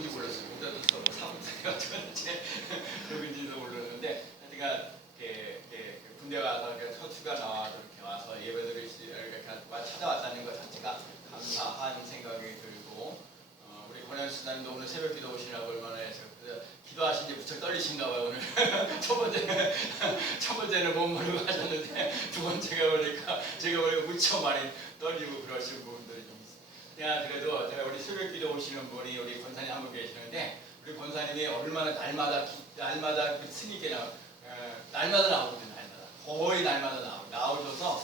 누군지 몰랐어요. 공자도 사무장이 어쩌는지 누군지도 모르는데, 하여튼간 군대 가서 처추가 나와서 이렇게 와서 예배드릴 수 이렇게 찾아왔다는 것 자체가 감사한 생각이 들고, 우리 권현 수사님도 오늘 새벽 기도 오시라고 얼마나 해서 기도하신 지 무척 떨리신가 봐요. 오늘 첫 번째는 못 모르고 하셨는데 두 번째가 보니까 제가 무척 많이 떨리고 그러신 부분들이 좀 있어요. 그래도 제가 우리 새벽 기도 오시는 분이 우리 권사님 한 분 계시는데, 우리 권사님이 얼마나 날마다 그 스님께 날마다 나오거든요. 거의 날마다 나오셔서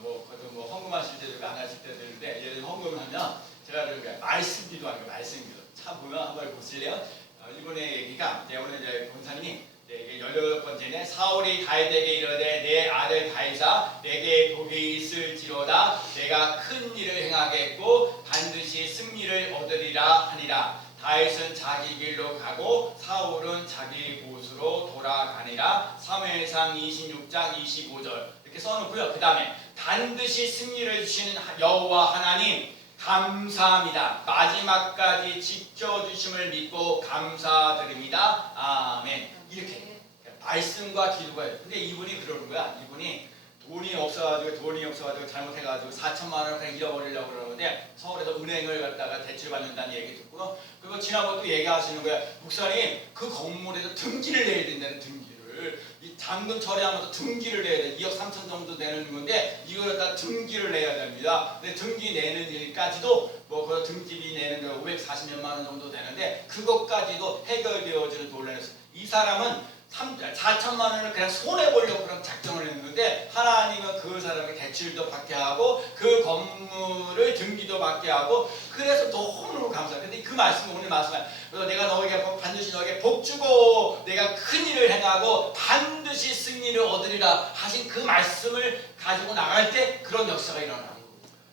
뭐 헌금하실 때도 안 하실 때도 있는데, 예를 들어 헌금을 하면 제가 그러니까 말씀 기도하는 거예요. 말씀 기도. 참 보면 한번 보실래요? 이번에 얘기가 오늘 이제 권사님이 18번째네. 사울이 다윗에게 이르되 내 아들 다윗아 내게 복이 있을지로다. 내가 큰 일을 행하겠고 반드시 승리를 얻으리라 하니라. 다윗은 자기 길로 가고 사울은 자기 곳으로 돌아가니라. 사무엘상 26장 25절 이렇게 써놓고요. 그 다음에 반드시 승리를 주시는 여호와 하나님 감사합니다. 마지막까지 지켜주심을 믿고 감사드립니다. 아멘. 이렇게 말씀과 기도가 있어요. 근데 이분이 그러는 거야. 이분이 돈이 없어가지고 잘못해가지고 4천만 원을 그냥 잃어버리려고 그러는데, 서울에서 은행을 갖다가 대출받는다는 얘기 듣고, 그리고 지난번에 또 얘기하시는 거야. 목사님 그 건물에서 등기를 내야 된다는 등기를. 이 잔금 처리하면서 등기를 내야 돼. 2억 3천 정도 되는 건데 이걸 갖다 등기를 내야 됩니다. 근데 등기 내는 일까지도 그 등기비 내는 거 540몇만 원 정도 되는데 그것까지도 해결되어지는 논란이었어요. 이 사람은 4천만 원을 그냥 손해보려고 그런 작정을 했는데, 하나님은 그 사람에게 대출도 받게 하고 그 건물을 등기도 받게 하고, 그래서 너무너무 감사해요. 근데 그 말씀을 오늘 말씀하세요. 그래서 내가 너에게 반드시 너에게 복 주고 내가 큰 일을 행하고 반드시 승리를 얻으리라 하신 그 말씀을 가지고 나갈 때 그런 역사가 일어나는 거예요.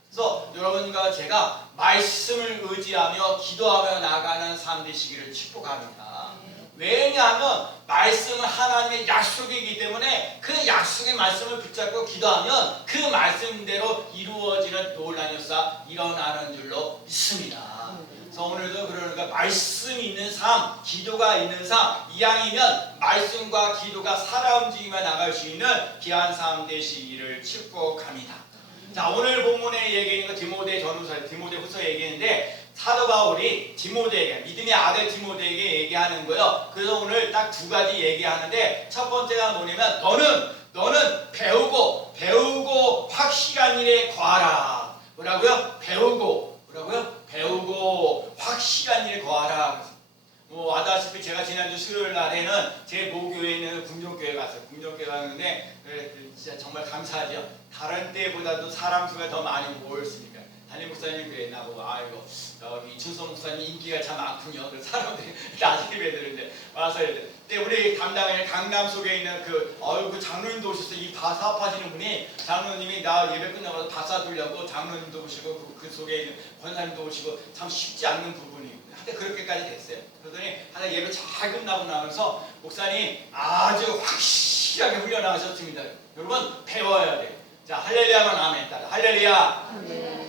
그래서 여러분과 제가 말씀을 의지하며 기도하며 나가는 삶 되시기를 축복합니다. 왜냐하면 말씀은 하나님의 약속이기 때문에 그 약속의 말씀을 붙잡고 기도하면 그 말씀대로 이루어지는 놀라운 역사 일어나는 줄로 믿습니다. 그래서 오늘도 그러니까 말씀이 있는 삶, 기도가 있는 삶, 이왕이면 말씀과 기도가 살아 움직이며 나갈 수 있는 귀한 삶 되시기를 축복합니다. 자, 오늘 본문에 얘기하는 거 디모데후서 얘기했는데, 사도 바울이 디모데에게, 믿음의 아들 디모데에게 얘기하는 거예요. 그래서 오늘 딱 두 가지 얘기하는데, 첫 번째가 뭐냐면 너는 배우고 확실한 일에 거하라. 뭐라고요? 배우고 확실한 일에 거하라. 아다시피 제가 지난주 수요일 날에는 제 모교에 있는 궁정교회 갔어요. 궁정교회 갔는데 진짜 정말 감사하죠. 다른 때보다도 사람 수가 더 많이 모였으니까. 담임 목사님 교회 나보고 여기 이춘성 목사님 인기가 참 많군요. 그래서 사람들이 나중에 뵈드는데 와서 근데 우리 담당에 강남 속에 있는 그 장로님도 오셨어요. 이 다 사업하시는 분이, 장로님이 나 예배 끝나고 다 싸두려고 장로님도 오시고 그 속에 있는 권사님도 오시고 참 쉽지 않는 부분이 한때 그렇게까지 됐어요. 그러더니 하나 예배 잘 끝나고 나면서 목사님 아주 확실하게 훈련하셨습니다. 여러분 배워야 돼요. 자, 할렐루야만 아멘. 따라 할렐루야.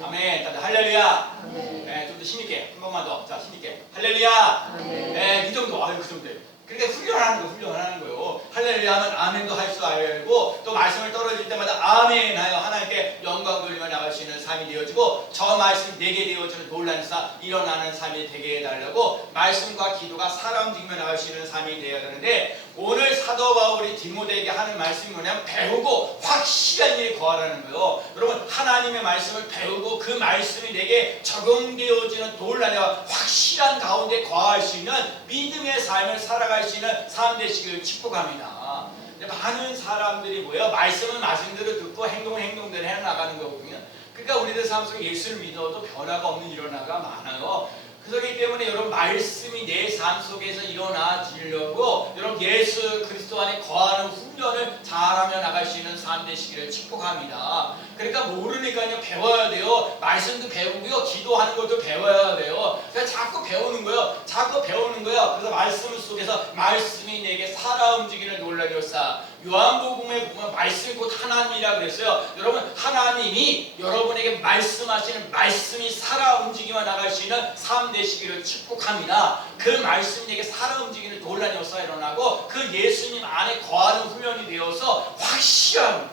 아멘. 따라 할렐루야. 네, 좀 더 힘있게 한 번만 더. 자, 힘있게 할렐루야. 네, 이 정도. 그 정도예요. 그러니까 훈련하는 거예요. 할렐루야 하면 아멘도 할 줄 알고, 또 말씀을 떨어질 때마다 아멘 하여 하나님께 영광 돌리며 나갈 수 있는 삶이 되어지고, 저 말씀이 내게 되어지는 놀라운 삶, 일어나는 삶이 되게 해달라고 말씀과 기도가 사람 움직이며 나갈 수 있는 삶이 되어야 되는데, 오늘 사도 바울이 디모데에게 하는 말씀이 뭐냐면 배우고 확실한 일에 거하라는 거예요. 여러분, 하나님의 말씀을 배우고 그 말씀이 내게 적용되어지는 놀라운 확실한 가운데 거할 수 있는 믿음의 삶을 살아갈 수 있는 삶 되시길 축복합니다. 근데 많은 사람들이 말씀은 말씀대로 듣고 행동은 행동대로 해나가는 거거든요. 그러니까 우리들 삶 속에 예수를 믿어도 변화가 없는 일어나가 많아요. 그렇기 때문에 여러분 말씀이 내 삶 속에서 일어나지려고 여러분 예수 그리스도 안에 거하는 훈련을 잘하며 나갈 수 있는 삶 되시기를 축복합니다. 그러니까 모르니까요 배워야 돼요. 말씀도 배우고요, 기도하는 것도 배워야 돼요. 그러니까 자꾸 배우는 거예요. 그래서 말씀 속에서 말씀이 내게 살아 움직이는 놀라운 역사. 요한복음에 보면 말씀이 곧 하나님이라 그랬어요. 여러분, 하나님이 여러분에게 말씀하시는 말씀이 살아 움직이며 나갈 수 있는 삶 되시기를 축복합니다. 그 말씀에게 살아 움직이는 놀라운 역사가 일어나고 그 예수님 안에 거하는 훈련이 되어서 확실한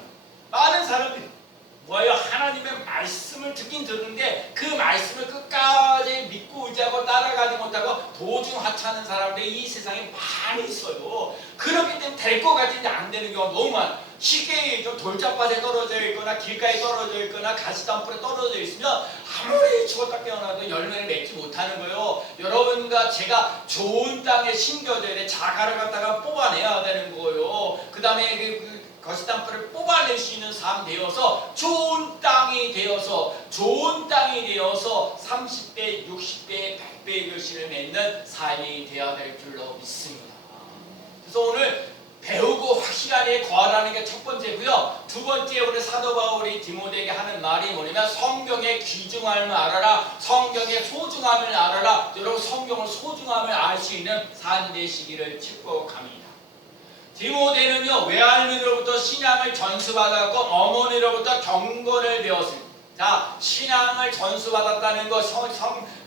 많은 사람들이 뭐예요? 하나님의 말씀을 듣긴 듣는데 그 말씀을 끝까지 믿고 의지하고 따라가지 못하고 도중 하차하는 사람들이 이 세상에 많이 있어요. 그렇기 때문에 될 것 같은데 안 되는 경우가 너무 많아요. 쉽게 좀 돌짝밭에 떨어져 있거나 길가에 떨어져 있거나 가시덤불에 떨어져 있으면 아무리 죽었다 깨어나도 열매를 맺지 못하는 거예요. 여러분과 제가 좋은 땅에 심겨져야 돼. 자갈을 갖다가 뽑아내야 되는 거예요. 그 다음에 거시땅불을 뽑아낼 수 있는 삶 되어서 좋은 땅이 되어서 30배, 60배, 100배의 결실을 맺는 삶이 되어야 될 줄로 믿습니다. 그래서 오늘 배우고 확실하게 거하라는 게 첫 번째고요. 두 번째 오늘 사도 바울이 디모데에게 하는 말이 뭐냐면 성경의 귀중함을 알아라. 성경의 소중함을 알아라. 여러분 성경을 소중함을 알 수 있는 삶 되시기를 축복합니다. 디모데는요, 외할머니로부터 신앙을 전수받았고 어머니로부터 경건을 배웠습니다. 자, 신앙을 전수받았다는 것,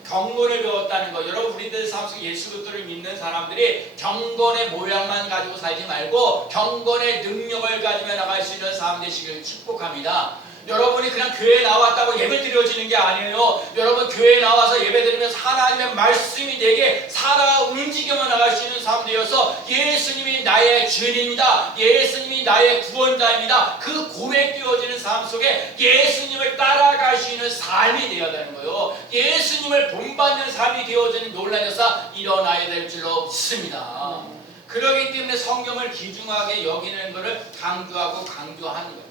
경건을 배웠다는 것. 여러분, 우리들 삶 속에 예수 그리스도를 믿는 사람들이 경건의 모양만 가지고 살지 말고 경건의 능력을 가지며 나갈 수 있는 삶 되시기를 축복합니다. 여러분이 그냥 교회에 나왔다고 예배 드려지는 게 아니에요. 여러분 교회에 나와서 예배 드리면서 하나님의 말씀이 내게 살아 움직여만 나갈 수 있는 삶 되어서 예수님이 나의 주인입니다. 예수님이 나의 구원자입니다. 그 고백되어지는 삶 속에 예수님을 따라갈 수 있는 삶이 되어야 되는 거예요. 예수님을 본받는 삶이 되어지는 놀라운 역사 일어나야 될 줄로 믿습니다. 그렇기 때문에 성경을 귀중하게 여기는 것을 강조하는 거예요.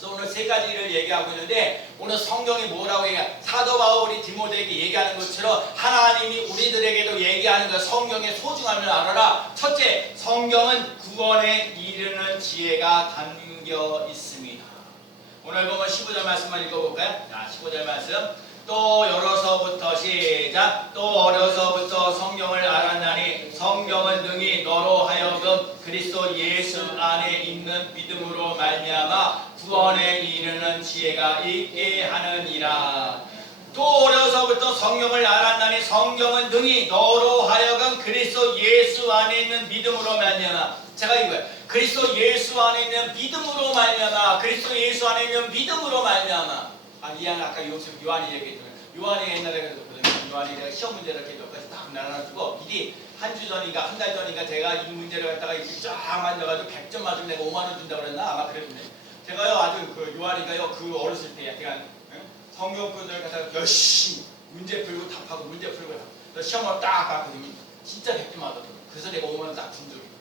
그래서 오늘 세 가지를 얘기하고 있는데 오늘 성경이 뭐라고 얘기해요? 사도 바울이 디모데에게 얘기하는 것처럼 하나님이 우리들에게도 얘기하는 것, 성경의 소중함을 알아라. 첫째, 성경은 구원에 이르는 지혜가 담겨 있습니다. 오늘 보면 15절 말씀만 읽어볼까요? 자, 15절 말씀. 또 열어서부터 시작. 또 어려서부터 성경을 알았나니 성경은 능히 너로 하여금 그리스도 예수 안에 있는 믿음으로 말미암아 구원에 이르는 지혜가 있게 하느니라. 또 어려서부터 성경을 알았나니 성경은 능히 너로 하여금 그리스도 예수 안에 있는 믿음으로 말미암아. 제가 이거예요. 그리스도 예수 안에 있는 믿음으로 말미암아. 그리스도 예수 안에 있는 믿음으로 말미암아. 이양 아까 요한이 얘기했던 요한이 옛날에 그랬거든요. 요한이 내가 시험 문제를 이렇게 몇 가지 딱 나눠주고 미리 한 주 전인가 한 달 전인가 제가 이 문제를 갖다가 이렇게 쫙 만져가지고 100점 맞으면 내가 5만 원 준다고 그랬나 아마 그랬는데 제가요 아주 그 요한이가요 그 어렸을 때 약간 성경 표현을 갖다가 열심히 문제 풀고 답하고 문제 풀고 시험을 딱 봤거든요. 진짜 100점 맞았거든요. 그래서 내가 5만 원 딱 준 적이 있어요.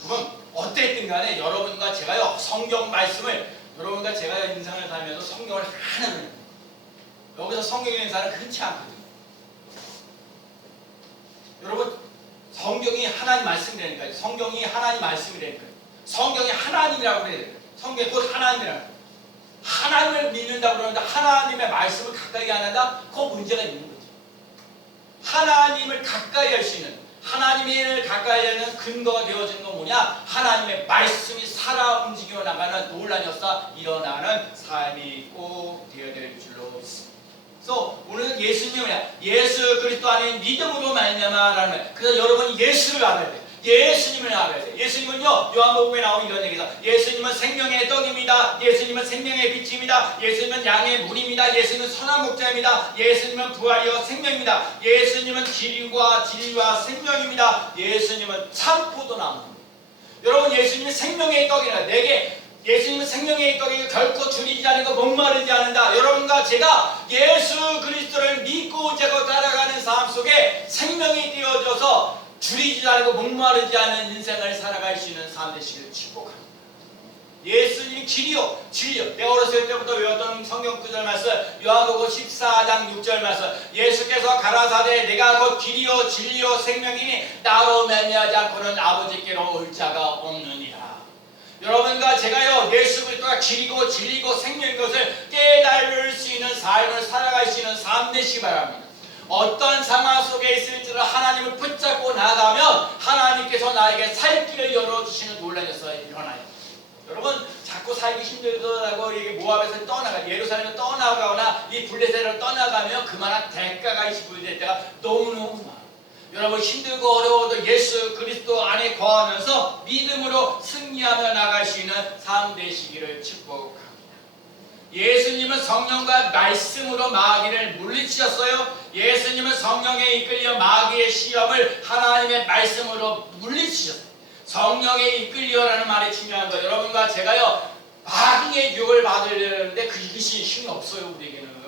그건 어땠든 간에 여러분과 제가요 성경 말씀을 여러분과 제가 인생을 살면서 성경을 하나는 여기서 성경에 있는 사람은 흔치 않거든요. 여러분 성경이 하나님 말씀이라니까요. 성경이 하나님 말씀이라니까요. 성경이 하나님이라고 그래야 돼요. 성경이 곧 하나님이라고 해요. 하나님을 믿는다고 그러는데 하나님의 말씀을 가까이 안 한다? 그 문제가 있는 거죠. 하나님을 가까이 할 수 있는 하나님을 가까이 하는 근거가 되어지는 건 뭐냐? 하나님의 말씀이 살아 움직여 나가는 놀라운 역사 일어나는 삶이 꼭 되어야 될 줄로 믿습니다. 그래서 오늘은 예수님이야. 예수 그리스도 안에 믿음으로 말미암아라는 거예요. 그래서 여러분이 예수를 알아야 돼요. 예수님을 알아야 돼요. 예수님은요 요한복음에 나오는 이런 얘기다. 예수님은 생명의 떡입니다. 예수님은 생명의 빛입니다. 예수님은 양의 문입니다. 예수님은 선한 목자입니다. 예수님은 부활이요 생명입니다. 예수님은 길과 진리와 생명입니다. 예수님은 참 포도나무입니다. 여러분 예수님은 생명의 떡이라 내게 예수님은 생명의 떡이 결코 줄이지 않고 목마르지 않는다. 여러분과 제가 예수 그리스도를 믿고 제가 따라가는 삶 속에 생명이 되어져서 줄이지 않고 목마르지 않은 인생을 살아갈 수 있는 삶 되시기를 축복합니다. 예수님이 길이요 진리요. 내가 어렸을 때부터 외웠던 성경 구절 말씀 요한복음 14장 6절 말씀 예수께서 가라사대 내가 곧 길이요 진리요 생명이니 나로 말미암지 않고는 아버지께로 올 자가 없느니라. 여러분과 제가요 예수 그리스도가 길이고 진리고 생명인 것을 깨달을 수 있는 삶을 살아갈 수 있는 삶 되시기 바랍니다. 어떤 상황 속에 있을지를 하나님을 붙잡고 나가면 하나님께서 나에게 살 길을 열어주시는 놀라운 역사가 일어나요. 여러분 자꾸 살기 힘들더라고 이게 모압에서 떠나가 예루살렘을 떠나가거나 이 블레셋을 떠나가면 그만한 대가가 지불될 때가 너무너무 많아요. 여러분 힘들고 어려워도 예수 그리스도 안에 거하면서 믿음으로 승리하며 나갈 수 있는 삶 되시기를 축복합니다. 예수님은 성령과 말씀으로 마귀를 물리치셨어요. 예수님은 성령에 이끌려 마귀의 시험을 하나님의 말씀으로 물리치셨어요. 성령에 이끌려라는 말이 중요한 거예요. 여러분과 제가요 마귀의 유혹을 받으려는데 그 이기실 힘이 없어요. 우리에게는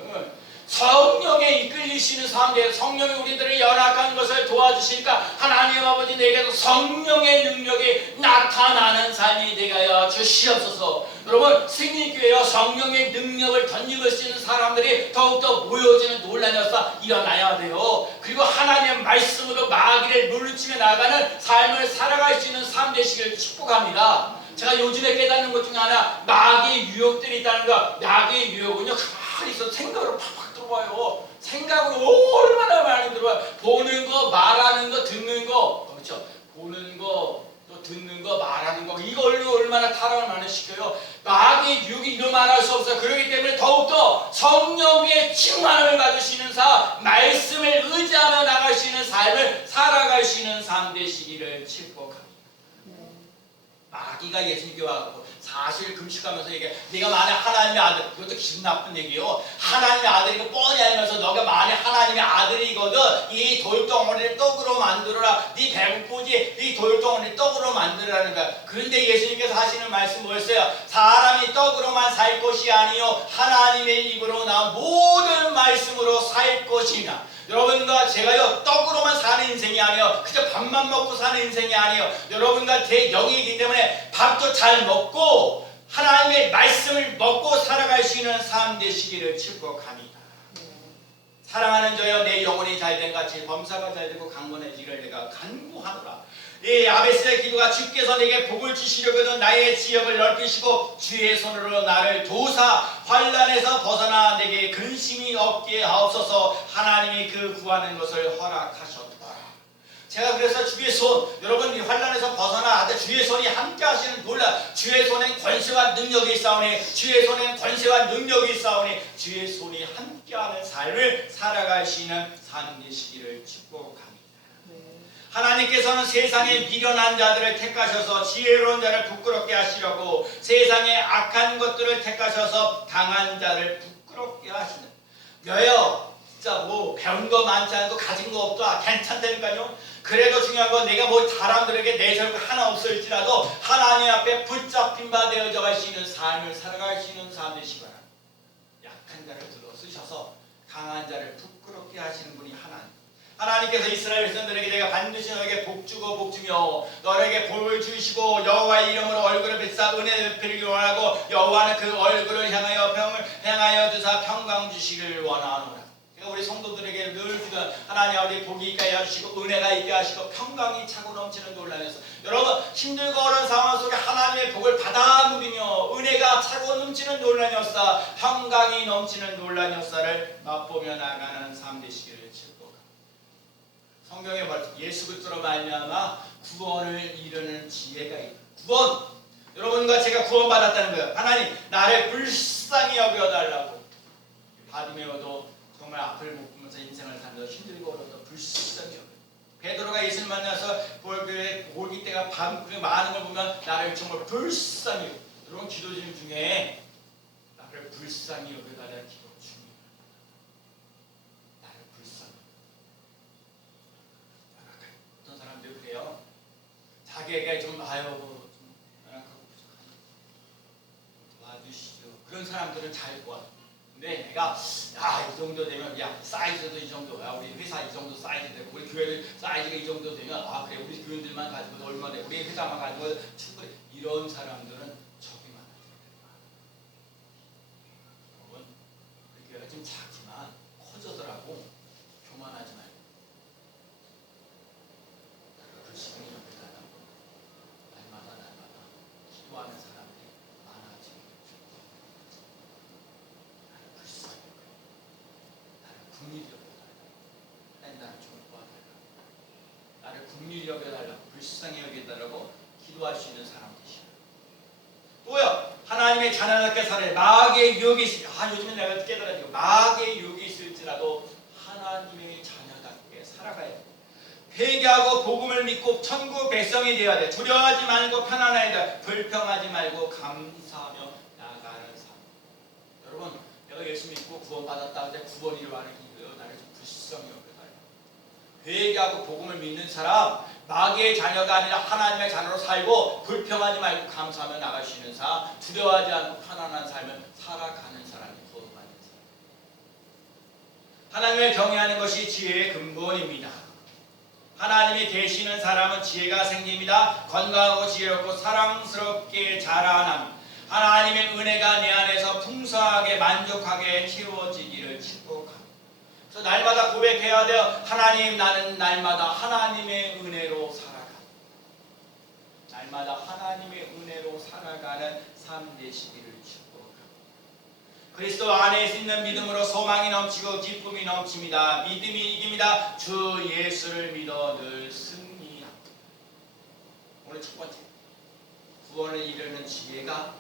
성령에 이끌리시는 사람들, 성령이 우리들을 연약한 것을 도와주시니까 하나님 아버지 내게도 성령의 능력이 나타나는 삶이 되게 하여 주시옵소서. 여러분 승리교회여 성령의 능력을 던지고 있는 사람들이 더욱더 모여지는 놀라운 역사 일어나야 돼요. 그리고 하나님의 말씀으로 마귀를 물리치며 나가는 삶을 살아갈 수 있는 삶 되시기를 축복합니다. 제가 요즘에 깨닫는 것 중에 하나 마귀의 유혹들이 있다는 거. 마귀의 유혹은요 가만히 있어도 생각으로 팍팍 들어와요. 생각으로 얼마나 많이 들어와요. 보는 거, 말하는 거, 듣는 거. 그렇죠. 보는 거, 또 듣는 거, 말하는 거. 이걸로 얼마나 타락을 많이 시켜요. 마귀의 유혹이 이루말할 수 없어요. 그렇기 때문에 더욱더 성령의 충만함을 받으시는 삶, 말씀을 의지하며 나갈 수 있는 삶을 살아갈 수 있는 삶 되시기를 축복합니다. 마귀가 예수님께 와서 사실 금식하면서 얘기해. 네가 만약 하나님의 아들, 이것도 기분 나쁜 얘기예요. 하나님의 아들이고 뻔히 알면서 너가 만약 하나님의 아들이거든 이 돌덩어리를 떡으로 만들어라. 네 배고프지? 네 돌덩어리를 떡으로 만들라는 거야. 그런데 예수님께서 하시는 말씀 뭐였어요? 사람이 떡으로만 살 것이 아니요 하나님의 입으로 나온 모든 말씀으로 살 것이냐. 여러분과 제가요 떡으로만 사는 인생이 아니에요. 그저 밥만 먹고 사는 인생이 아니에요. 여러분과 제 영이기 때문에 밥도 잘 먹고 하나님의 말씀을 먹고 살아갈 수 있는 삶 되시기를 축복합니다. 사랑하는 저여 내 영혼이 잘된 같이 범사가 잘되고 강건해지기를 내가 간구하노라. 이 야베스의 기도가 주께서 내게 복을 주시려거든 나의 지역을 넓히시고 주의 손으로 나를 도우사 환난에서 벗어나 내게 근심이 없게 하옵소서. 하나님이 그 구하는 것을 허락하셨더라. 제가 그래서 주의 손, 여러분 이 환난에서 벗어나 주의 손이 함께 하시는 놀라. 주의 손엔 권세와 능력이 있사오니 주의 손엔 권세와 능력이 있사오니 주의 손이 함께하는 삶을 살아갈 수 있는 삶 되시기를 축복합니다. 하나님께서는 세상에 미련한 자들을 택하셔서 지혜로운 자를 부끄럽게 하시려고 세상의 악한 것들을 택하셔서 강한 자를 부끄럽게 하시는 여여 진짜 뭐 배운 거 많지 않고 가진 거 없다 괜찮다니까요. 그래도 중요한 건 내가 뭐 사람들에게 내세울 거 하나 없을지라도 하나님 앞에 붙잡힌 바 되어져 갈 수 있는 삶을 살아갈 수 있는 삶 되시기 바랍니다. 약한 자를 들어 쓰셔서 강한 자를 부끄럽게 하시는 분이 하나님. 하나님께서 이스라엘 백성들에게 내가 반드시 너에게 복주고 복주며 너에게 복을 주시고 여호와의 이름으로 얼굴을 비싸 은혜 베풀기를 원하고 여호와는 그 얼굴을 향하여 주사 평강 주시기를 원하노라. 제가 우리 성도들에게 늘 주던 하나님 아버지 복이 있게 하시고 은혜가 있게 하시고 평강이 차고 넘치는 놀라운 역사. 여러분 힘들고 어려운 상황 속에 하나님의 복을 받아 누리며 은혜가 차고 넘치는 놀라운 역사, 평강이 넘치는 놀라운 역사를 맛보며 나가는 삶 되시기를 축복합니다. 성경에 말씀 예수 그리스도로 말미암아 구원을 이루는 지혜가 있다. 구원! 여러분과 제가 구원받았다는 거예요. 하나님 나를 불쌍히 여겨달라고. 바디메오도 정말 앞을 못 보면서 인생을 살면서 힘들고 어려워도 불쌍히 여겨. 베드로가 예수를 만나서 골기 때가 밤 많은 걸 보면 나를 정말 불쌍히 여겨. 여러분 기도진 중에 나를 불쌍히 여겨달라는 기도 중요해요. 나를 불쌍히 어떤 사람들 그래요. 자기에게 좀 연약하고 부족하니 도와주시죠. 그런 사람들은 잘 도와줘. 근데 내가 이 정도 되면 사이즈도 이 정도야. 우리 회사 이 정도 사이즈 되고 우리 교회들 사이즈가 이 정도 되면 그래 우리 교인들만 가지고 얼마나 우리 회사만 가지고 충분히. 이런 사람들은 적이 많아요. 여러분 우리 교회가 좀 작지만 커져더라고. 교만하지 말고 불쌍히 여겨달라고 날마다 기도하는 사람들이 많아지고 나를 불쌍히 여겨. 나를 긍휼히 여겨달라고 기도할 수 있는 사람 되시라. 또요, 하나님의 자녀답게 살아야 마귀의 유혹이 있으 요즘에 내가 깨달아지고 마귀의 유혹이 있을지라도 하나님의 자녀답게 살아가야 돼. 회개하고 복음을 믿고 천국 백성이 되어야 돼. 두려워하지 말고 편안해야 돼. 불평하지 말고 감사하며 나아가는 삶. 여러분, 내가 예수 믿고 구원받았다 하는데 구원이라고 하는 이유요, 나를 좀 불성이 없거든요. 회개하고 복음을 믿는 사람, 마귀의 자녀가 아니라 하나님의 자녀로 살고 불평하지 말고 감사하며 나갈 수 있는 사람, 두려워하지 않고 편안한 삶을 살아가는 사람이 구원받는 사람. 하나님을 경외하는 것이 지혜의 근본입니다. 하나님이 계시는 사람은 지혜가 생깁니다. 건강하고 지혜롭고 사랑스럽게 자라남. 하나님의 은혜가 내 안에서 풍성하게 만족하게 채워지기를 축복합니다. 그래서 날마다 고백해야 돼요. 하나님, 나는 날마다 하나님의 은혜로 살아가. 날마다 하나님의 은혜로 살아가는 삶 되시기를 축복합니다. 그리스도 안에 있는 믿음으로 소망이 넘치고 기쁨이 넘칩니다. 믿음이 이깁니다. 주 예수를 믿어 늘 승리합니다. 오늘 첫 번째, 구원을 이루는 지혜가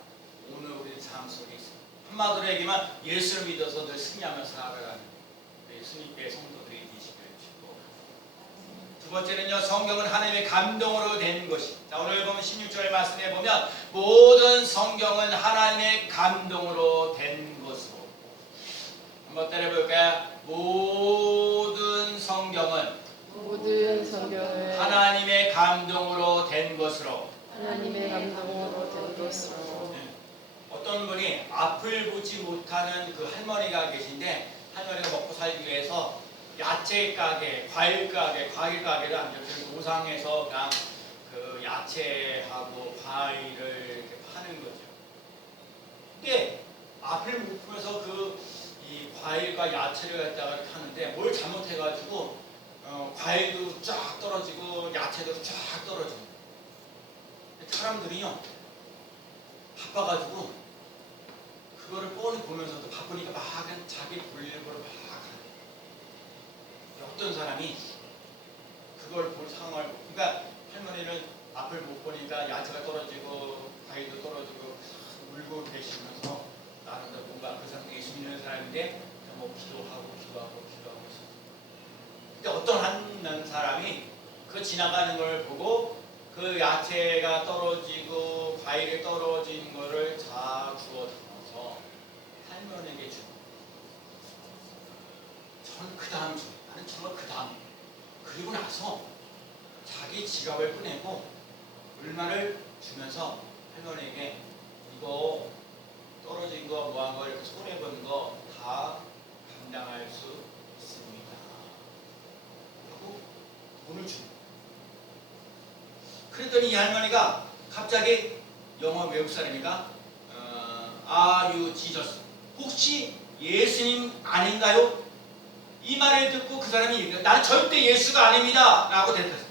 오늘 우리 삶 속에 있습니다. 한마디로 얘기하면 예수를 믿어서 늘 승리하며 살아가는 예수님께 성도들이 되시기를 축복합니다. 두 번째는요, 성경은 하나님의 감동으로 된 것이. 자, 오늘 보면 16절 말씀에 보면 모든 성경은 하나님의 감동으로 된 것으로. 한번 때려볼까요? 모든 성경은 하나님의 감동으로 된 것으로. 하나님의 감동으로 된 것으로. 네. 어떤 분이 앞을 보지 못하는 그 할머니가 계신데, 할머니가 먹고 살기 위해서 야채 가게, 과일 가게, 과일 가게를 안 열고 노상에서 그냥 그 야채하고 과일을 이렇게 파는 거죠. 근데 앞을 못 보면서 이 과일과 야채를 갖다가 이렇게 하는데 뭘 잘못해가지고 과일도 쫙 떨어지고 야채도 쫙 떨어지고. 사람들이요, 바빠가지고 그거를 뻔히 보면서도 바쁘니까 막 자기 볼 일을 막 하는. 어떤 사람이 그걸 볼 상황을, 그러니까 할머니는 앞을 못 보니까 야채가 떨어지고 과일도 떨어지고 울고 계시면서 나름대로 뭔가 그 사람 예수 믿는 사람인데 뭐 기도하고 있어요. 근데 어떤 한 사람이 그 지나가는 걸 보고 그 야채가 떨어지고 과일이 떨어진 거를 다 주워 담아서 할머니에게 주고, 저는 그 다음 주, 나는 정말 그 다음, 그리고 나서 자기 지갑을 꺼내고 얼마를 주면서 할머니에게 이거 떨어진 거 뭐한 거 이렇게 손해본 거 다 감당할 수 있습니다 하고 돈을 줍니다. 그랬더니 이 할머니가 갑자기 영어 외국 사람이니까 Are you Jesus? 혹시 예수님 아닌가요? 이 말을 듣고 그 사람이 얘기해요. 나는 절대 예수가 아닙니다 라고 대답했어요.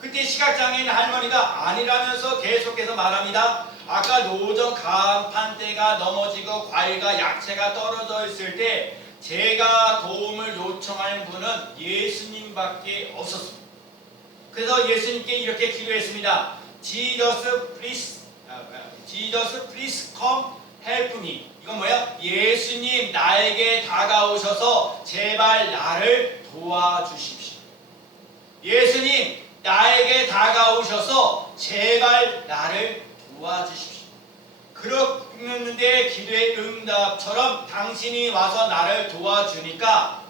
그때 시각장애인 할머니가 아니라면서 계속해서 말합니다. 아까 노점 간판대가 넘어지고 과일과 야채가 떨어져 있을 때 제가 도움을 요청할 분은 예수님밖에 없었습니다. 그래서 예수님께 이렇게 기도했습니다. Jesus please come help me. 이건 뭐야? 예수님 나에게 다가오셔서 제발 나를 도와주십시오. 예수님 나에게 다가오셔서 제발 나를 도와주십시오. 그랬는데 기도의 응답처럼 당신이 와서 나를 도와주니까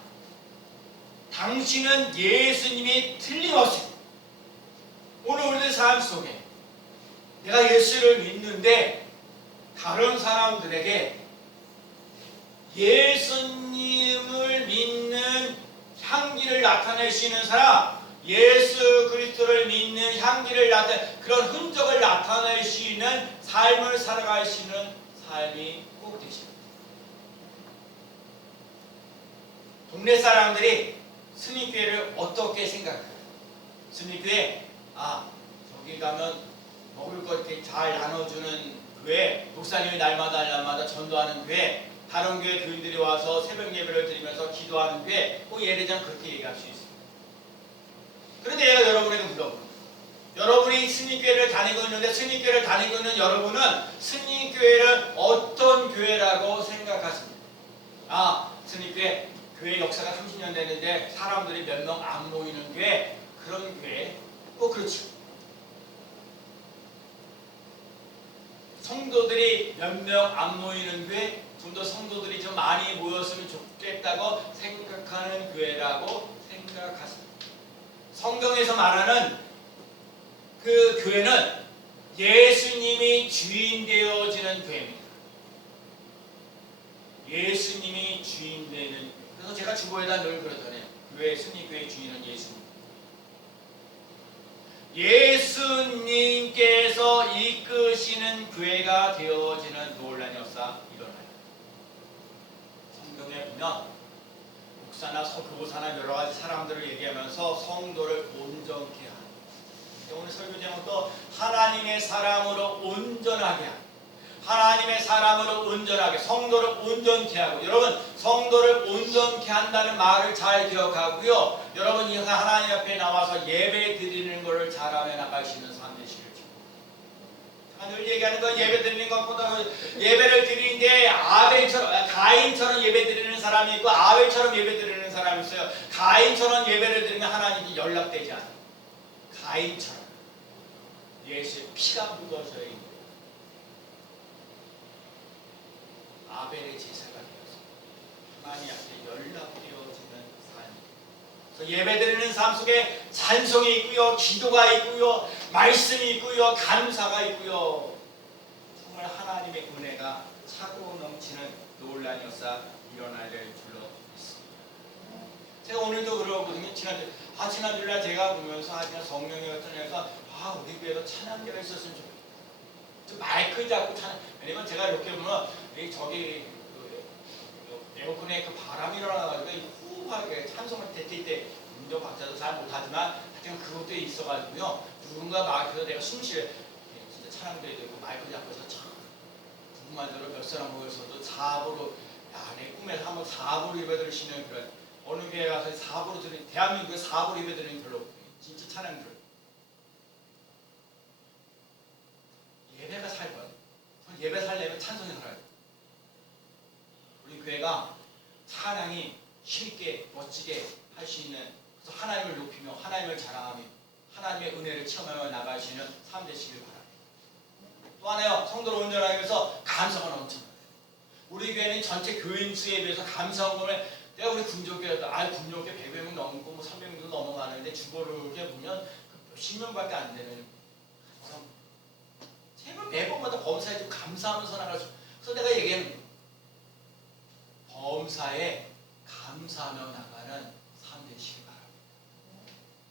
당신은 예수님이 틀림없이 오늘 우리들 삶 속에 내가 예수를 믿는데 다른 사람들에게 예수님을 믿는 향기를 나타낼 수 있는 사람, 예수 그리스도를 믿는 향기를 나타내 그런 흔적을 나타낼 수 있는 삶을 살아갈 수 있는 삶이 꼭 되십니다. 동네 사람들이 스님교회를 어떻게 생각해요? 스님교회, 저기 가면 먹을 거 이렇게 잘 나눠주는 교회, 목사님이 날마다 전도하는 교회, 다른 교회 교인들이 와서 새벽 예배를 드리면서 기도하는 교회, 꼭 예를 들자면 그렇게 얘기할 수 있습니다. 그런데 얘가 여러분에게 물어봅니다. 여러분이 스님교회를 다니고 있는데 스님교회를 다니고 있는 여러분은 스님교회를 어떤 교회라고 생각하십니까? 스님교회 교회 역사가 30년 됐는데 사람들이 몇 명 안 모이는 교회, 그런 교회 그렇죠. 성도들이 몇 명 안 모이는 교회, 좀 더 성도들이 좀 많이 모였으면 좋겠다고 생각하는 교회라고 생각하십니다. 성경에서 말하는 그 교회는 예수님이 주인 되어지는 교회입니다. 예수님이 주인 되는 교회. 그래서 제가 주보에다 늘 그러잖아요. 교회, 스님교회 주인은 예수님. 예수님께서 이끄시는 교회가 되어지는 놀라운 역사 일어나요. 성경에 보면 목사나 교사나 여러 가지 사람들을 얘기하면서 성도를 온전케 하는, 오늘 설교 제목도 하나님의 사람으로 온전하게 하는, 하나님의 사람으로 온전하게, 성도를 온전케 하고, 여러분 성도를 온전케 한다는 말을 잘 기억하고요. 여러분 이 하나님 앞에 나와서 예배 드리는 것을 잘하며 나가시는 삶 되시길 축복합니다. 늘 얘기하는 건 예배 드리는 것보다 예배를 드리는데 가인처럼 예배 드리는 사람이 있고 아벨처럼 예배 드리는 사람이 있어요. 가인처럼 예배를 드리면 하나님이 연락되지 않아요. 가인처럼 예수의 피가 묻어져 있는 아벨의 제사가 되어서 하나님 앞에 연락되어지는 삶. 그래서 예배드리는 삶 속에 찬송이 있고요, 기도가 있고요, 말씀이 있고요, 감사가 있고요. 정말 하나님의 은혜가 차고 넘치는 놀라운 역사 일어나야 될 줄로 믿습니다. 제가 오늘도 그러거든요. 지난주날 제가 보면서 성령이 나타나서 우리 교회도 찬양대가 있었으면 좋겠다. 마이크 잡고 찬양. 왜냐면 제가 이렇게 보면 저기 에어컨에 그 바람이 일어나가지고 후하게 찬송을 대칠 때 음정 박자도 잘 못하지만 하여튼 그것도 있어가지고요. 누군가 마이크에서 내가 숨쉬래. 진짜 찬양대도 있고 마이크 잡고서 참 궁금한 대로 몇 사람 모여서도 4부로 내 꿈에서 한번 4부로 예배드릴 수 있는 그런, 어느 교회 가서 4부로 드리는, 대한민국에 4부로 예배드리는 별로 없고요. 진짜 찬양 들어요. 예배가 살거든. 예배 살려면 찬송이 살아야 돼. 우리 교회가 찬양이 쉽게 멋지게 할 수 있는, 그래서 하나님을 높이며 하나님을 자랑하며 하나님의 은혜를 체험하며 나가시는 삶 되시길 바랍니다. 또 하나요, 성도를 온전하게 위해서 감사가 넘쳐나요. 우리 교회는 전체 교인 수에 비해서 감사원금을, 내가 우리 군조교회도 군조교회 100명 넘고 뭐 300명도 넘어가는데 주보를 보면 몇십 명밖에 안 되는, 제발 매번마다 범사에 좀 감사하면서 나가죠. 그래서 내가 얘기하는 거예요. 범사에 감사하며 나가는 삶 되시기 바랍니다.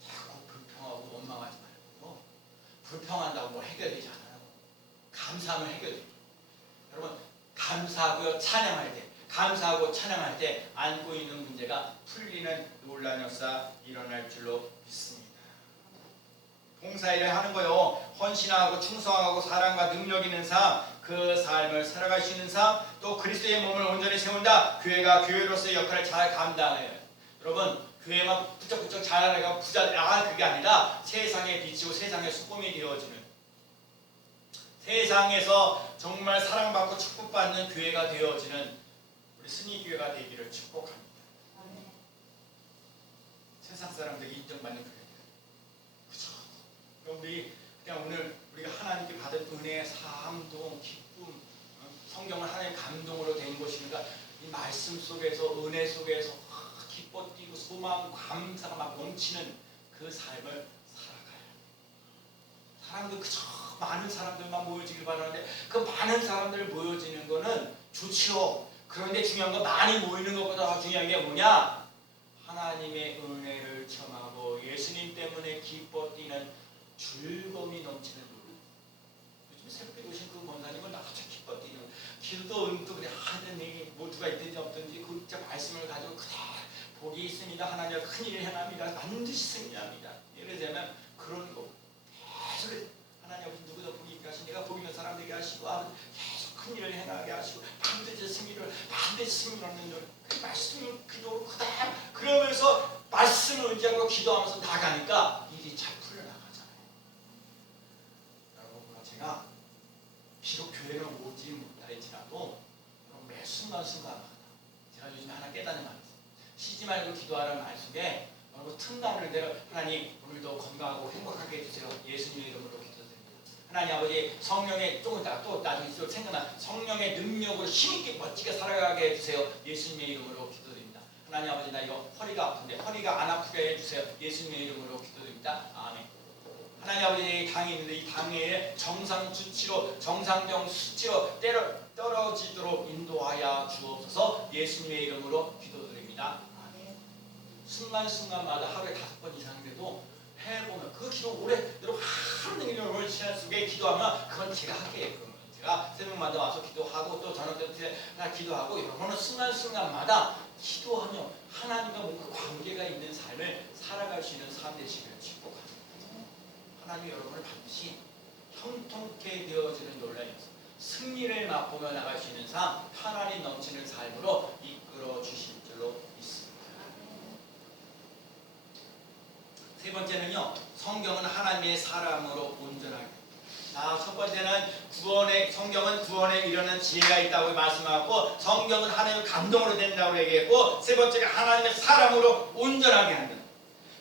자꾸 불평하고 원망하지 말고, 불평한다고 뭐 해결되지 않아요. 감사하면 해결돼요. 여러분 감사하고요, 찬양할 때, 감사하고 찬양할 때 안고 있는 문제가 풀리는 놀라운 역사 일어날 줄로 믿습니다. 봉사일을 하는 거요, 헌신하고 충성하고 사랑과 능력 있는 삶, 그 삶을 살아갈 수 있는 삶, 또 그리스도의 몸을 온전히 세운다. 교회가 교회로서의 역할을 잘 감당해요. 여러분 교회만 부쩍부쩍 잘하니까 부자, 그게 아니라 세상에 비치고 세상의 소금이 되어지는, 세상에서 정말 사랑받고 축복받는 교회가 되어지는 우리 스님교회가 되기를 축복합니다. 세상 사람들이 인정받는 교회. 우리 그냥 오늘 우리가 하나님께 받은 은혜, 감동, 기쁨, 성경은 하나님의 감동으로 된 것이니까 이 말씀 속에서, 은혜 속에서 기뻐 뛰고 소망, 감사가 막 넘치는 그 삶을 살아가요. 사람들 그저 많은 사람들만 모여지길 바라는데, 그 많은 사람들 모여지는 거는 좋지요. 그런데 중요한 건 많이 모이는 것보다 더 중요한 게 뭐냐? 하나님의 은혜를 체험하고 예수님 때문에 기뻐 뛰는 즐거움이 넘치는 노래. 요즘 새벽에 오신 그 권사님은 나같이 기뻐 뛰는, 길도 은도 그래 하더니 모두가 있든지 없든지 그 말씀을 가지고 그래 복이 있습니다. 하나님 큰일을 행합니다. 반드시 승리합니다. 예를 들면 그런 거 계속 하나님 아버지 누구도 복이 있게 하시고 내가 복 있는 사람 되게 하시고 계속 큰일을 행하게 하시고 반드시 승리를 얻는 노래. 그 말씀을 기도로 그러면서 말씀을 의지하고 기도하면서 나가니까 일이 잘 풀려나가잖아요. 교회는 오지 못할지라도 매 순간순간 제가 요즘에 하나 깨닫는 말이 있어요. 쉬지 말고 기도하라는 말 속에 여러분 틈나는 대로 하나님 오늘도 건강하고 행복하게 해주세요. 예수님의 이름으로 기도드립니다. 하나님 아버지 성령의 조금 이따가 또 나중에 생각나 성령의 능력으로 힘있게 멋지게 살아가게 해주세요. 예수님의 이름으로 기도드립니다. 하나님 아버지 나 이거 허리가 아픈데 허리가 안 아프게 해주세요. 예수님의 이름으로 기도드립니다. 아멘. 하나님 아버지 당이 있는데 이 당에 정상 수치로 정상적 수치로 떨어지도록 인도하여 주옵소서. 예수님의 이름으로 기도드립니다. 아멘. 순간순간마다 하루에 5번 이상 돼도 해보면 그 기도 오래 여러분 하루 종일 오늘 시간 속에 기도하면 그건 제가 할게요. 제가 새벽마다 와서 기도하고 또 저녁 때 기도하고 여러분은 순간순간마다 기도하며 하나님과 뭔가 관계가 있는 삶을 살아갈 수 있는 삶 되시기를 축복합니다. 하나님 여러분을 반드시 형통케 되어지는 놀라면서 승리를 맛보며 나갈 수 있는 삶, 하나님 넘치는 삶으로 이끌어 주실 줄로 믿습니다. 세 번째는요, 성경은 하나님의 사람으로 온전하게. 자, 첫 번째는 성경은 구원에 이르는 지혜가 있다고 말씀하고, 성경은 하나님의 감동으로 된다고 얘기했고, 세 번째가 하나님의 사람으로 온전하게 한다.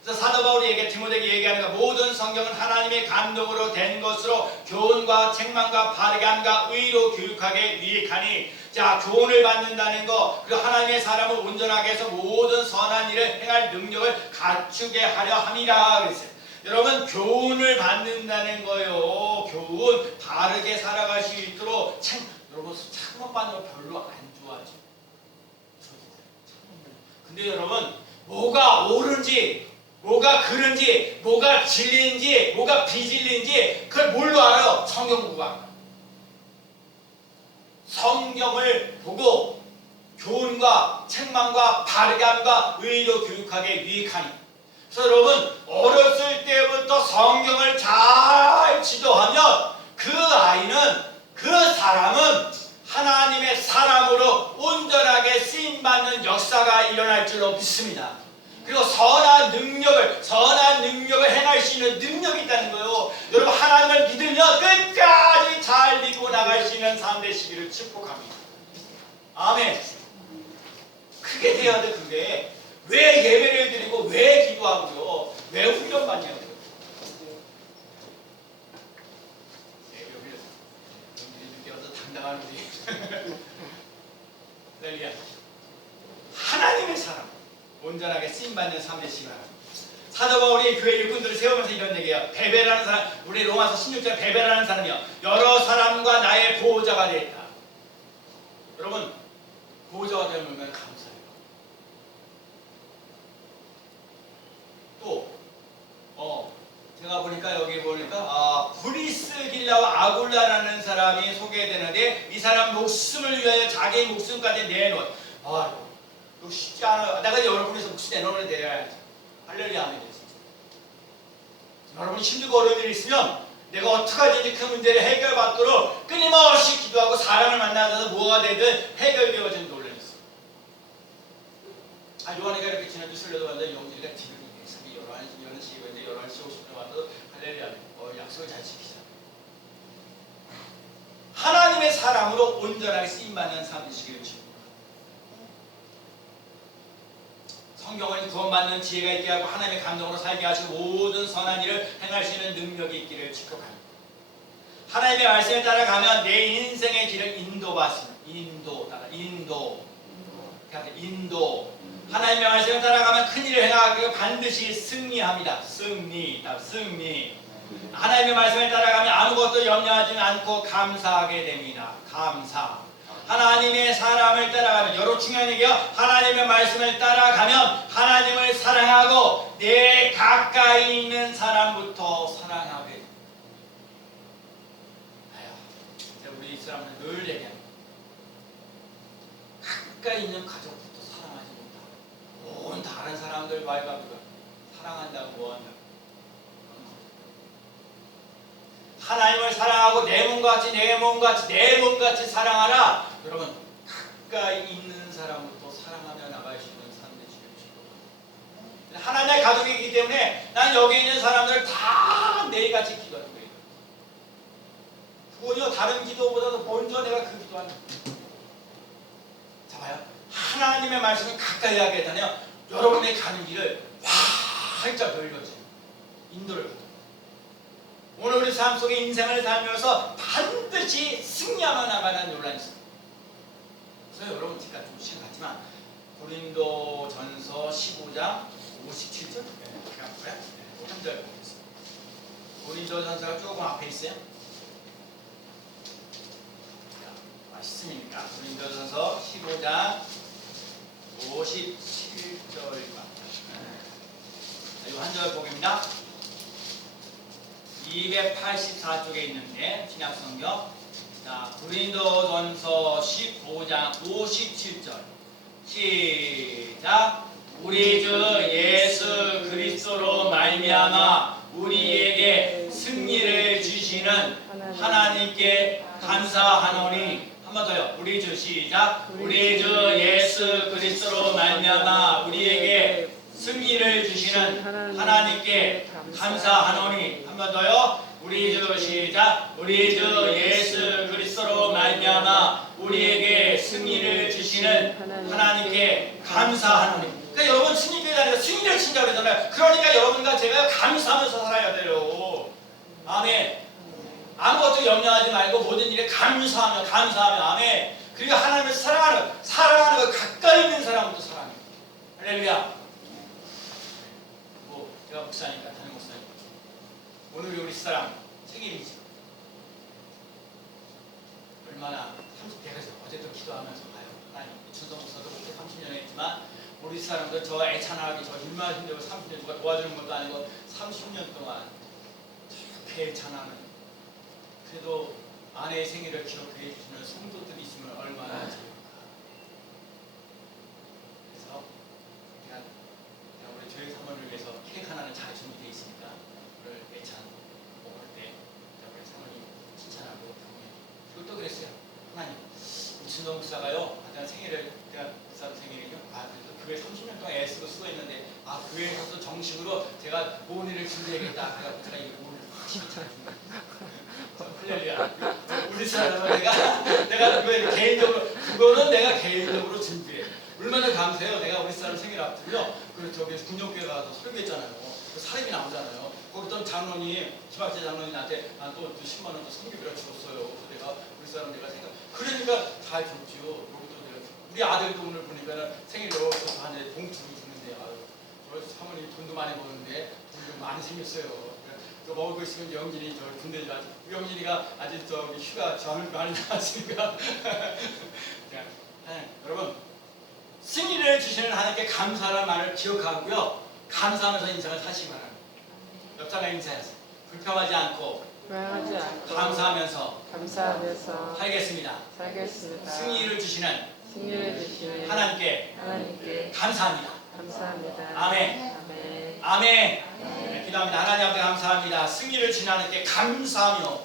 그래서 사도 바울이 디모데에게 얘기하는 거, 모든 성경은 하나님의 감동으로 된 것으로 교훈과 책망과 바르게 함과 의로 교육하게 유익하니. 자, 교훈을 받는다는 거, 그리고 하나님의 사람을 온전하게 해서 모든 선한 일을 행할 능력을 갖추게 하려 함이라 그랬어요. 여러분, 교훈을 받는다는 거요. 교훈 바르게 살아갈 수 있도록 여러분 책망받는 거 별로 안 좋아하죠. 근데 여러분, 뭐가 옳은지, 뭐가 그른지, 뭐가 진리인지, 뭐가 비진리인지 그걸 뭘로 알아요? 성경 보고 알아요. 성경을 보고 교훈과 책망과 바르게 함과 의로 교육하게 유익하니. 그래서 여러분, 어렸을 때부터 성경을 잘 지도하면 그 아이는, 그 사람은 하나님의 사람으로 온전하게 쓰임받는 역사가 일어날 줄로 믿습니다. 그리고 선한 능력을 행할 수 있는 능력이 있다는 거예요. 여러분, 하나님을 믿으면 끝까지 잘 믿고 나갈 수 있는 삶 되시기를 축복합니다. 아멘. 그게 돼야 돼. 그게 왜 예배를 드리고 왜 기도하고요, 왜 훈련 받냐고요. 예배 훈련 우리 늦게 당당한 우리 할렐루야. 하나님의 사람 온전하게 쓰임받는 삶 되시기 바랍니다. 사도 바울이 교회 일꾼들을 세우면서 이런 얘기해요. 베베라는 사람, 우리 로마서 16장 베베라는 사람이요, 여러 사람과 나의 보호자가 되었다. 여러분, 보호자가 되면 감사해요. 또 제가 보니까 여기 보니까 브리스길라와 아굴라라는 사람이 소개되는데, 이 사람 목숨을 위하여 자기 목숨까지 내놓은, 이거 쉽지 않아요. 내가 여러분에서 목숨 내놓으면 돼야지. 할렐루야 하면 되지. 여러분이 힘들고 어려운 일이 있으면 내가 어떡하지 그 문제를 해결받도록 끊임없이 기도하고 사람을 만나서 뭐가 되든 해결되어지는 논란이 있어. 요한이가 이렇게 지난주 설교도 왔는데 영진이가 지금 예상이 11시 50분에 와서 할렐루야 약속을 잘 지키자. 하나님의 사람으로 온전하게 쓰임받는 삶 되시기를 바랍니다. 성경은 구원받는 지혜가 있게 하고 하나님의 감동으로 살게 하시고 모든 선한 일을 행할 수 있는 능력이 있기를 축복합니다. 하나님의 말씀에 따라가면 내 인생의 길을 인도받습니다. 인도. 하나님의 말씀에 따라가면 큰 일을 행하고 반드시 승리합니다. 승리. 하나님의 말씀에 따라가면 아무것도 염려하지 않고 감사하게 됩니다. 감사. 하나님의 사람을 따라가면, 여러 중요한 얘기요, 하나님의 말씀을 따라가면 하나님을 사랑하고 내 가까이 있는 사람부터 사랑하게 됩니다. 우리 사람은 늘 얘기합니다. 가까이 있는 가족부터 사랑하지 못하고 온 다른 사람들과의 사랑한다고 뭐한다고. 하나님을 사랑하고 내 몸같이 사랑하라. 여러분, 가까이 있는 사람부터 사랑하며 나갈 수 있는 삶 되시기를 축복합니다. 하나님의 가족이기 때문에 난 여기 있는 사람들을 다 내일같이 기도하는 거예요. 그거요 다른 기도보다도 먼저 내가 그 기도하는. 자 봐요. 하나님의 말씀을 가까이 하게 되잖아요. 여러분의 가는 길을 활짝 열려줘요. 인도를 받아요. 오늘 우리 삶 속에 인생을 살면서 반드시 승리하며 나가는 논란이 있습니다. 그래서 여러분 제가 좀 시간 갖지만 고린도전서 15장 57절 제가 뭐야? 3절 보겠습니다. 고린도전서가 조금 앞에 있어요. 맛있으니까 고린도전서 15장 57절입니다. 이 한 절 보겠습니다. 284쪽에 있는데 신약성경. 자, 고린도전서 15장 57절 시작. 우리 주 예수 그리스도로 말미암아 우리에게 승리를 주시는 하나님께 감사하노니. 한 번 더요. 우리 주 시작. 우리 주 예수 그리스도로 말미암아 우리에게 승리를 주시는 하나님께 감사하노니. 한 번 더요. 우리 주 시작. 우리 주 예수 그리스도로 말미암아 우리에게 승리를 주시는 하나님께 감사하노니. 그러니까 여러분 승리교회 다니까 승리를 친다고 그러잖아요. 그러니까 여러분과 제가 감사하면서 살아야 돼요. 아멘. 아무것도 염려하지 말고 모든 일에 감사하며 아멘. 그리고 하나님을 사랑하는 거 가까이 있는 사람부터 사랑해요. 할렐루야. 뭐 제가 목사니까 담임 목사님. 오늘 우리 사람 생일이죠. 얼마나 30대에서 어제도 기도하면서 봐요. 하나님 준성 목사도 그렇게 30년 했지만 우리 사람들 저 애찬하게 저 일만 힘들고 30년 누가 도와주는 것도 아니고 30년 동안 저렇게 애찬하는. 그래도 아내의 생일을 기록해 주시는 성도들이 있으면 얼마나 좋을까. 그래서 제가 우리 교회 사모를 위해서 케이크 하나는 잘 준비되어 있으니까 오늘 애찬 먹을 때 우리 사모님 칭찬하고 경례. 그리고 또 그랬어요. 하나님 우춘동 목사가요 내가 생일을 제가 목사 생일이요. 그래도 교회 30년 동안 애쓰고 수고했는데 교회에서도 정식으로 제가 모은이를 준비해야겠다. 그래서 제가 이 모은이를 확실히 잘 준비했어요. 할렐루야. 우리 사람은 내가 개인적으로 그거는 내가 개인적으로 준비해. 얼마나 감사해요. 내가 우리 사람 생일 앞두고요. 그리고 저기 군용교회 가서 설교했잖아요. 그 사람이 나오잖아요. 거기 또 장로님, 지박재 장로님 나한테 또 10만 원 또 성교비를 줬어요. 그래서 내가 우리 사람 내가 생각. 그러니까 잘 줬지요. 여기도 우리 아들도 오늘 보니까는 생일로 한 봉투를 주는데 저 사모님 돈도 많이 버는데 돈이 좀 많이 생겼어요. 또 먹을 거 있으면 영진이 저 군대 가서 영진이가 아직 저기 휴가 잠을 많이 나왔으니까 여러분 승리를 주시는 하나님께 감사하는 말을 기억하고요. 감사하면서 인생을 사시기 바랍니다. 옆 사람 인사하세요. 불평하지 않고 감사하면서 살겠습니다. 승리를 주시는 하나님께 감사합니다. 아멘. 아멘. 기도합니다. 하나님 앞에 감사합니다. 승리를 주신 하나님께 감사하며